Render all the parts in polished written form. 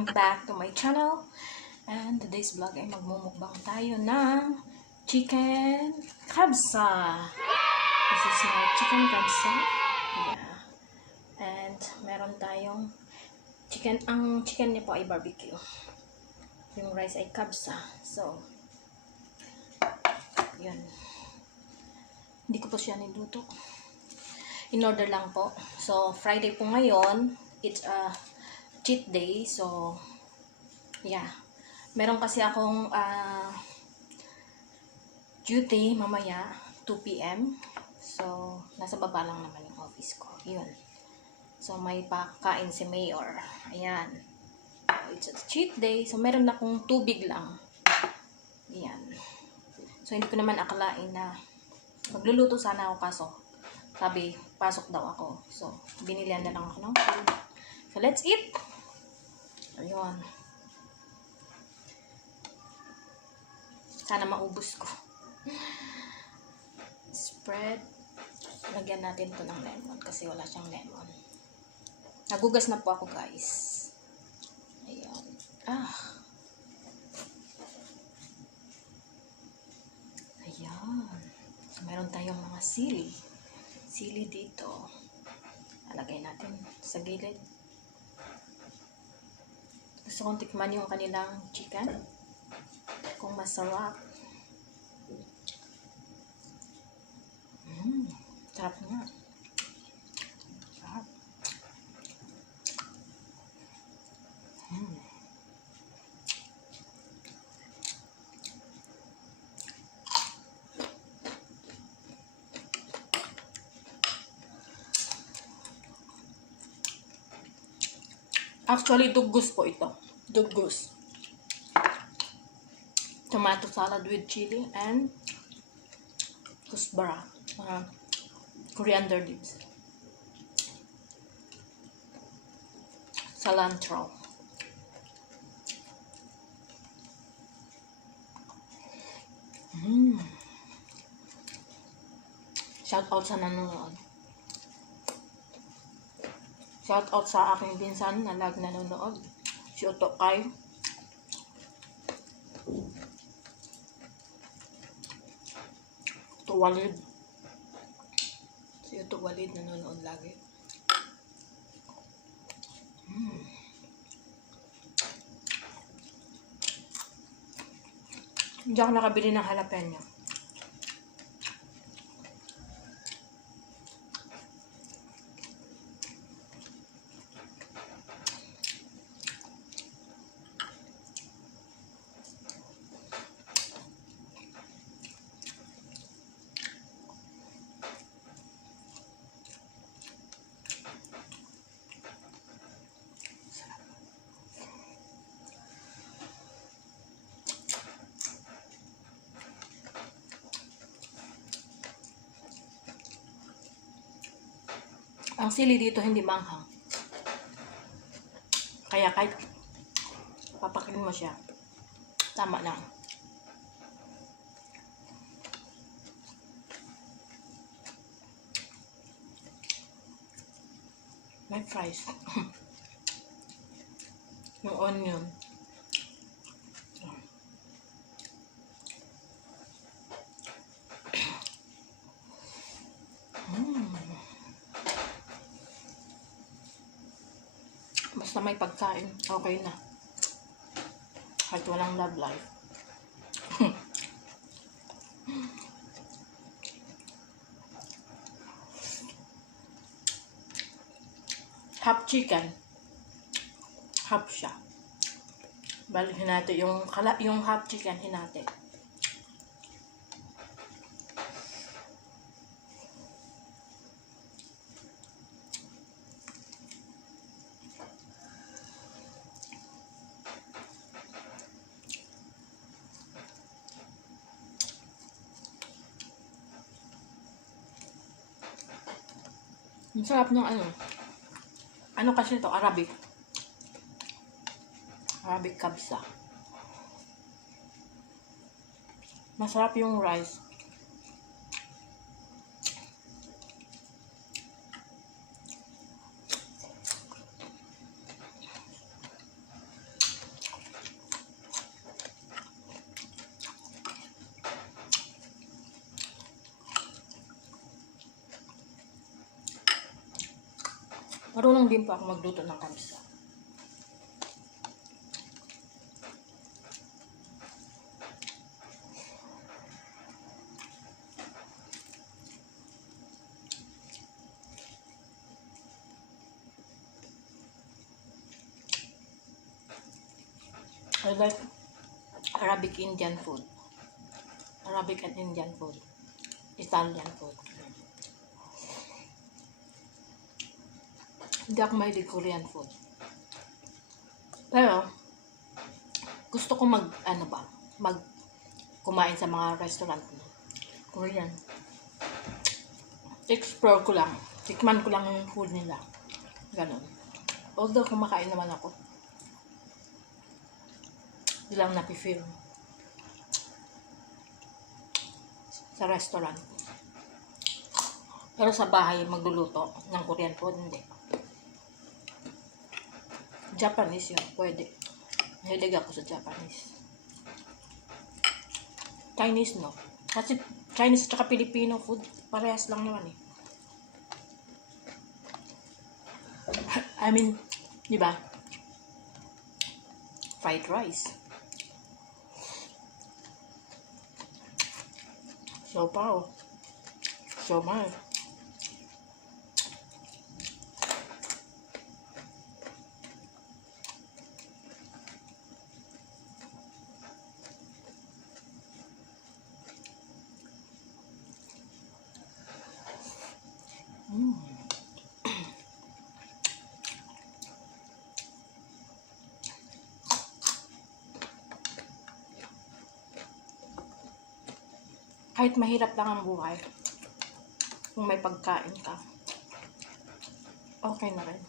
Welcome back to my channel. And today's vlog ay magmumukbang tayo ng chicken kabsa. This is my chicken kabsa. Yeah. And meron tayong chicken. Ang chicken niya po ay barbecue. Yung rice ay kabsa. So, yun. Hindi ko po siya niluto. In-order lang po. So, Friday po ngayon. It's a cheat day. So, yeah. Meron kasi akong duty mamaya, 2 PM. So, nasa baba lang naman yung office ko. Yun. So, may pakain si Mayor. Ayan. It's a cheat day. So, meron akong tubig lang. Ayan. So, hindi ko naman akalain na magluluto sana ako kaso sabi, pasok daw ako. So, binilihan na lang ako ng food. So, let's eat! Ayun. Sana maubos ko. Spread. Lagyan natin to ng lemon kasi wala siyang lemon. Nagugas na po ako, guys. Ayun. Ayan. So, meron tayong mga sili. Sili dito. Alagay natin sa gilid. Gusto kong tikman yung kanilang chicken. Kung masarap. Sarap nga. Sarap. Actually, duggus po ito. Duggus. Tomato salad with chili and kusbara. Coriander leaves. Cilantro. Shout out sa nanonood. Shout out sa aking pinsan na nanonood. Si Otto Kay. Otto Walid. Si Otto Walid nanonood lagi. Hindi ako nakabili ng jalapeno. Ang sili dito hindi manghang. Kaya kahit papakin mo siya, tama lang. May fries. Yung onion. Basta may pagkain, okay na. Kahit walang love life. Half chicken. Half siya. Balik hinati yung half chicken hinati. Ang sarap ng ano kasi ito, Arabic kabsa. Masarap yung rice. Marunong din po ako magluto ng kabsa. I like Arabic Indian food. Arabic and Indian food. Italian food. Hindi ako mahilig Korean food. Pero, gusto ko kumain sa mga restaurant na Korean. Explore ko lang. Tikman ko lang yung food nila. Ganon. Although kumakain naman ako. Hindi lang napifeel sa restaurant. Pero sa bahay, magluluto ng Korean food, hindi. Japanese yun, pwede. Mahilig ako sa Japanese. Chinese, no? Kasi Chinese at Filipino food, parehas lang naman eh. I mean, di ba? Fried rice. Siopaw. Siomai. Kahit mahirap lang ang buhay, kung may pagkain ka, okay na rin.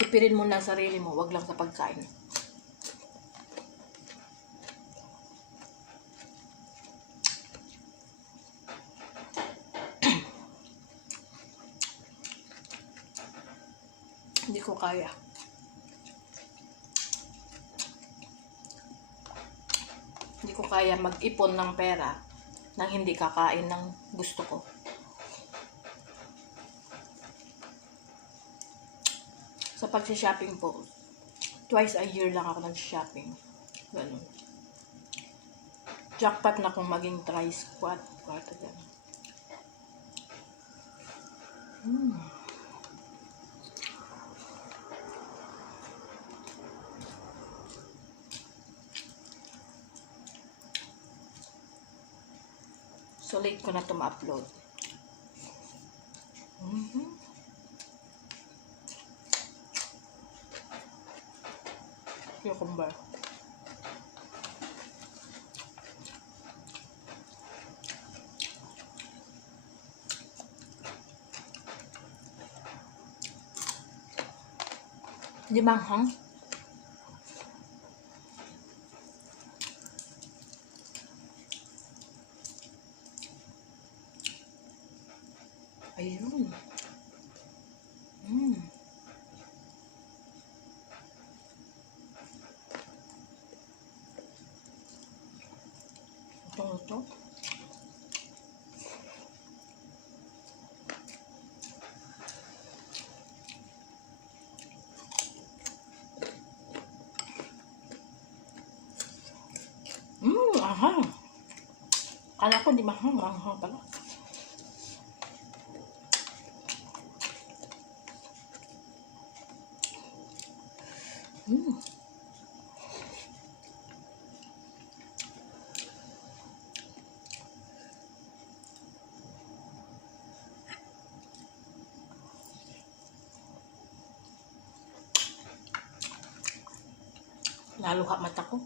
Tipirin mo na ang sarili mo, wag lang sa pagkain. Hindi ko kaya. Hindi ko kaya mag-ipon ng pera nang hindi kakain ng gusto ko. Sa pag-shopping po, twice a year lang ako nag-shopping. Ganun. Jackpot na kung maging thrice, kwarta ganun. So, late ko na ito ma-upload. Cucumber. Hindi manghang. Ayun. Ito. Ahang. Kala ko di mahang, ahang pala. Naluha mata ko.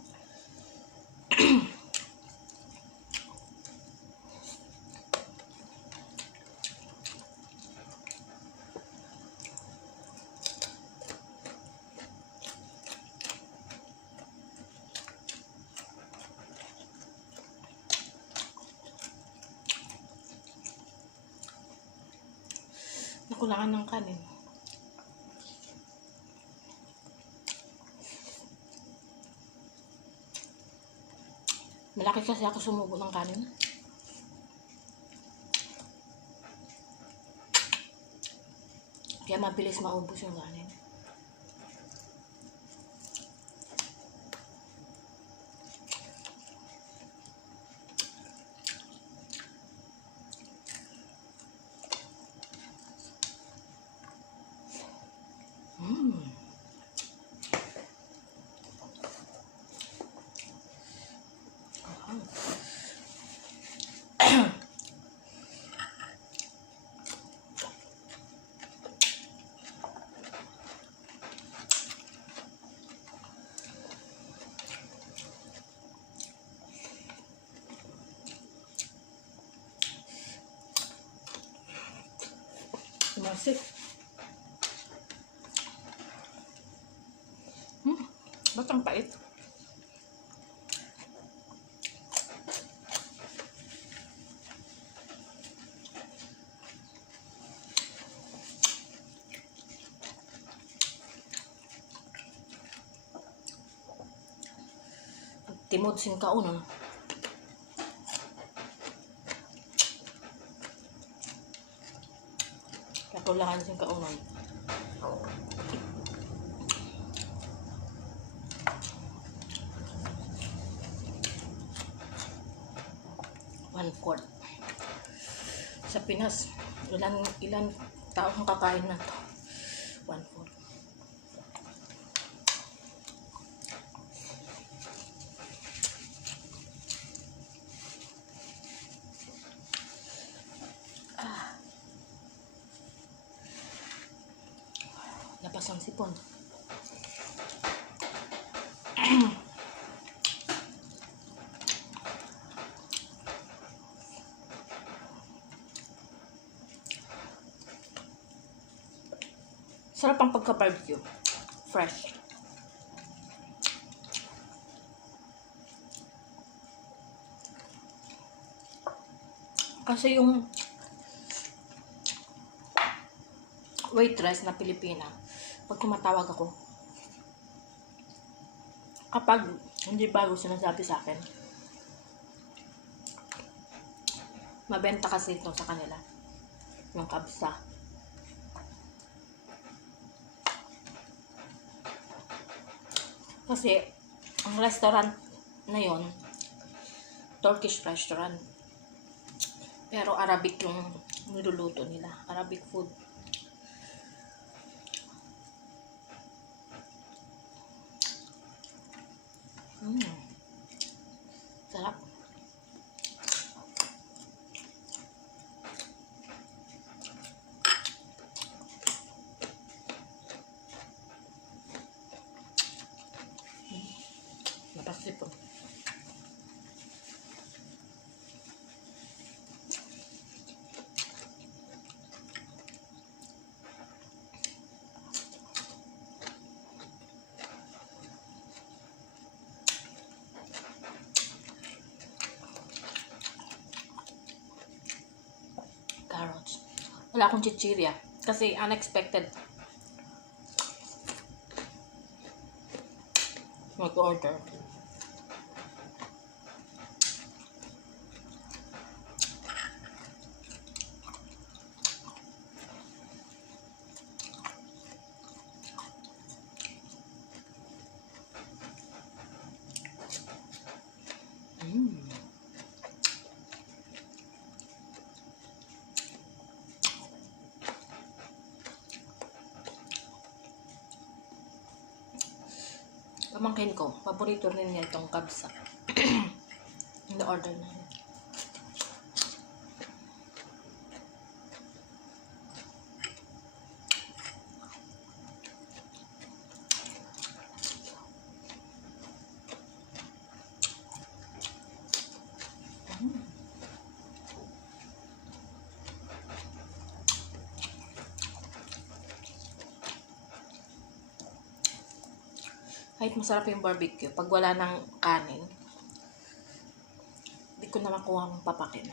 Nakulangan ng kanin. Malaki kasi ako sumubo ng kanin. Kaya mabilis maubos yung kanin. Masik. Ba't ang pait? Timod sing kaunon. Katulangan sing kaunon. One-fourth. Sa Pinas, ilan taong kakain na to? One-fourth. Lapas ang sipon. Sarap ang pagka-barbecue. Fresh. Kasi yung waitress na Pilipina, pag tumatawag ako, kapag hindi bago sinasabi sa akin, mabenta kasi ito sa kanila, yung kabsa. Kasi ang restaurant na yon, Turkish restaurant, pero Arabic yung niluluto nila, Arabic food. Sarap. Napasipon. Carrots. Wala akong chichirya kasi unexpected. Mag-order. Pamangkin ko, paborito rin niya itong kabsa. In-order na. Kahit masarap yung barbecue, pag wala ng kanin, hindi ko na makuha ng papakin.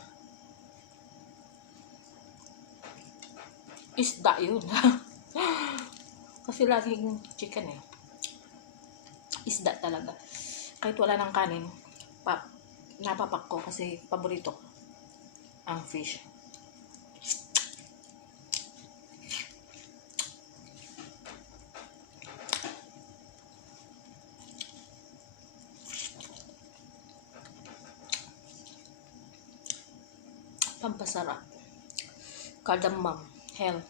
Isda yun. Kasi laging chicken eh. Isda talaga. Kahit wala ng kanin, napapak ko kasi paborito ko ang fish. Pampasarap. Cardamom. Hell.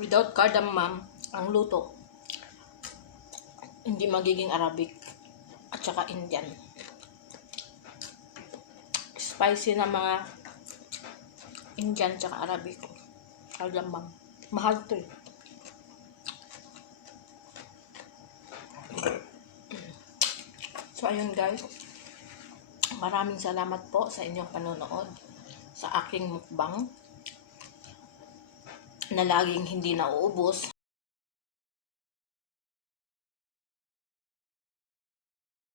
Without cardamom, ang luto hindi magiging Arabic at saka Indian. Spicy na mga Indian tsaka Arabic. Cardamom. Mahal to eh. So ayun guys. Maraming salamat po sa inyong panonood sa aking mukbang na laging hindi nauubos.